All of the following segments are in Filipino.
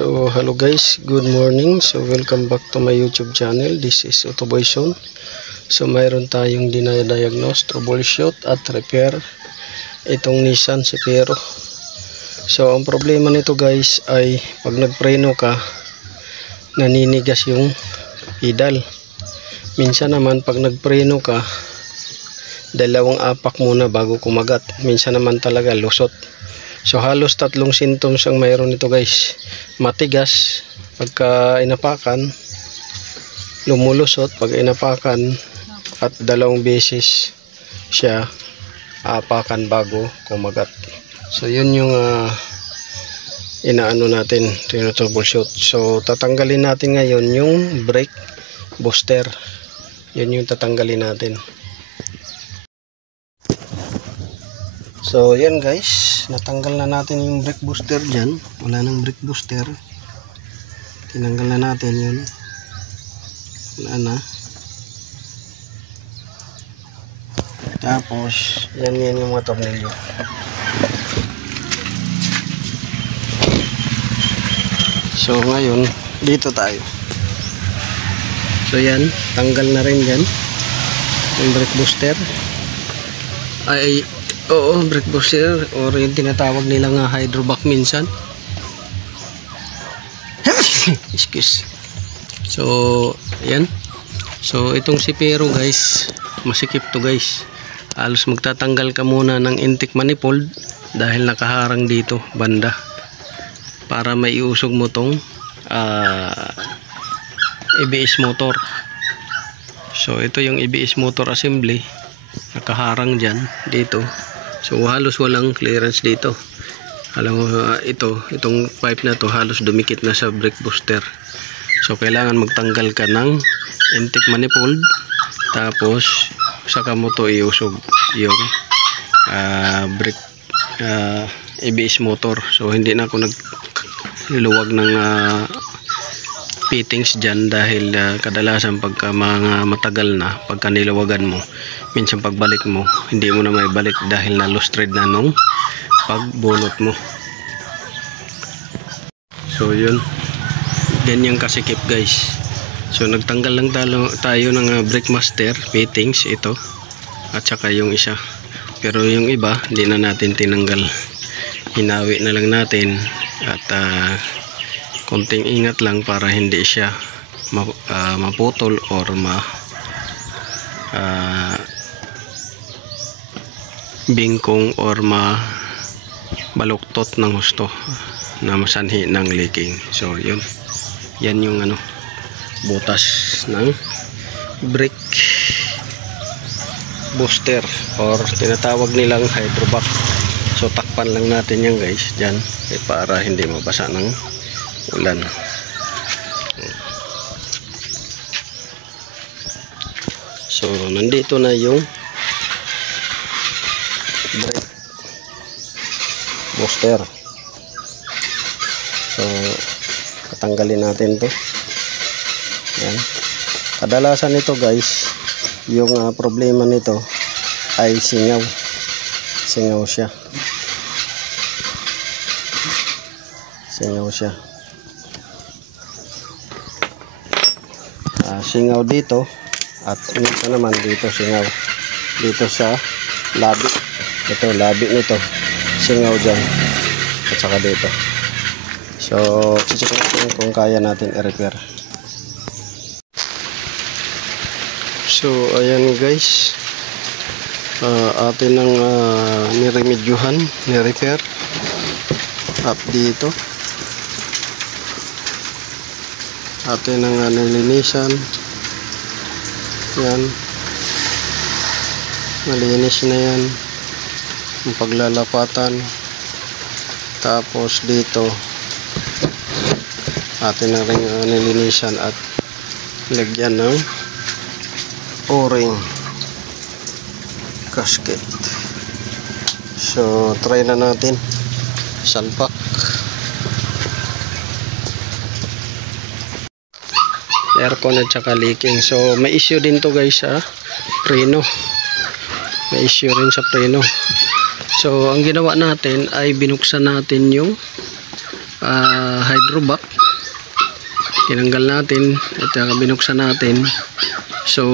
So hello guys, good morning. So welcome back to my YouTube channel. This is Autoboyson. So mayroon tayong dinadiagnose, troubleshoot at repair itong Nissan Sefiro. So ang problema nito guys ay pag nagpreno ka, naninigas yung pedal. Minsan naman pag nagpreno ka, dalawang apak muna bago kumagat. Minsan naman talaga lusot. So halos tatlong symptoms ang mayroon nito guys. Matigas pagka inapakan, lumulusot pag inapakan, at dalawang beses siya apakan bago kumagat. So yun yung inaano natin, troubleshoot. So tatanggalin natin ngayon yung brake booster. Yun yung tatanggalin natin. So yan guys, natanggal na natin yung brake booster dyan. Wala nang brake booster. Tinanggal na natin yun. Wala na. Tapos yan yung mga tornilyo. So ngayon dito tayo. So yan, tanggal na rin dyan yung brake booster. Oo, brake booster or yung tinatawag nilang hydrovac minsan. Excuse. So, ayan. So, itong Sefiro guys, masikip to guys. Halos magtatanggal ka muna ng intake manifold dahil nakaharang dito, banda. Para may iusog mo tong ABS motor. So, ito yung ABS motor assembly. Nakaharang dyan, dito. So halos walang clearance dito. Alam mo itong pipe na to halos dumikit na sa brake booster. So kailangan magtanggal ka ng intake manifold, tapos saka mo to iusog yung brake ABS motor. So hindi na ako nagliluwag ng fittings dyan dahil kadalasan pagka mga matagal na, pagka nilawagan mo, minsan pagbalik mo hindi mo na may balik dahil na lost thread na nung pagbunot mo. So yun, ganyan kasikip guys. So nagtanggal lang tayo ng brake master fittings, ito at saka yung isa, pero yung iba hindi na natin tinanggal. Hinawi na lang natin at konting ingat lang para hindi siya maputol or bingkong or baluktot ng husto na masanhi ng leaking. So yun, yan yung butas ng brake booster or tinatawag nilang hydrovac. So takpan lang natin yan guys dyan para hindi mabasa ng ulan. So nandito na yung brake booster. So tatanggalin natin to. Yan. Kadalasan nito guys, yung problema nito ay singaw siya. Singaw dito at minsan naman dito singaw dito sa labi. Ito labi nito, singaw dyan at saka dito. So check natin kung kaya natin i-repair. So ayan guys, atin ang niremedyohan, ni-repair up dito. Atin ang nilinisan. Yan, malinis na yan ang paglalapatan. Tapos dito atin na rin nilinisan at lagyan ng o-ring gasket. So try na natin salpak. Aircon at saka leaking. So may issue din to guys sa preno. May issue rin sa preno. So ang ginawa natin ay binuksan natin yung hydrovac. Tinanggal natin at binuksan natin. So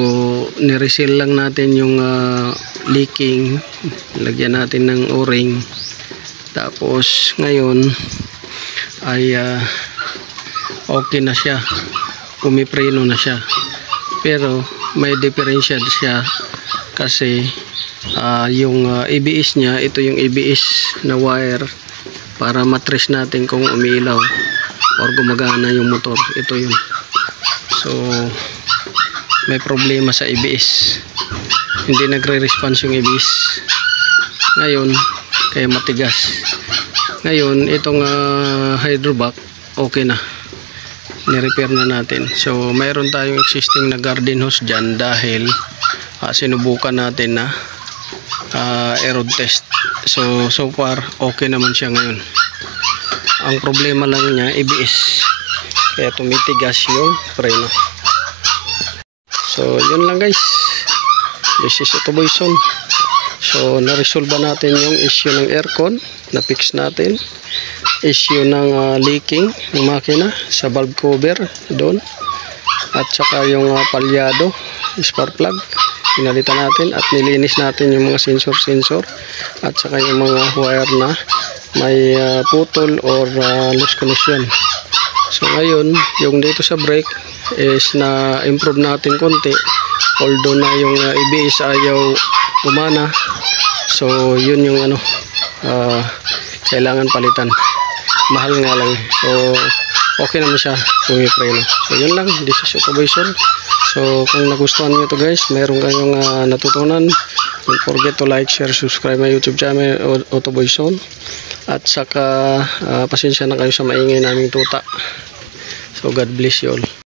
nireseal lang natin yung leaking, lagyan natin ng o-ring. Tapos ngayon ay okay na siya, pumipreno na siya, pero may diferensya siya kasi yung ABS niya, ito yung ABS na wire para matrace natin kung umiilaw or gumagana yung motor. Ito yun. So may problema sa ABS, hindi nagre-response yung ABS ngayon, kaya matigas. Ngayon itong hydrovac okay na, ni-repair na natin. So mayroon tayong existing na garden hose dyan dahil sinubukan natin na air test. So far okay naman siya ngayon. Ang problema lang niya ABS, kaya tumitigas yung preno. So yun lang guys, this is Otoboyson. So na-resolve natin yung issue ng aircon, na-fix natin issue ng leaking ng makina sa valve cover doon, at saka yung palyado, spark plug, pinalitan natin at nilinis natin yung mga sensor at saka yung mga wire na may putol or loose connection. So ngayon yung dito sa brake is na improve natin konti, although na yung ABS ayaw gumana. So yun yung kailangan palitan, mahal nga lang. So okay naman siya, pumipreno. So yun lang, this is Otoboyson. So kung nagustuhan niyo to guys, mayroon kayong natutunan, don't forget to like, share, subscribe my YouTube channel Otoboyson. At saka pasensya na kayo sa maingay naming tuta. So God bless you all.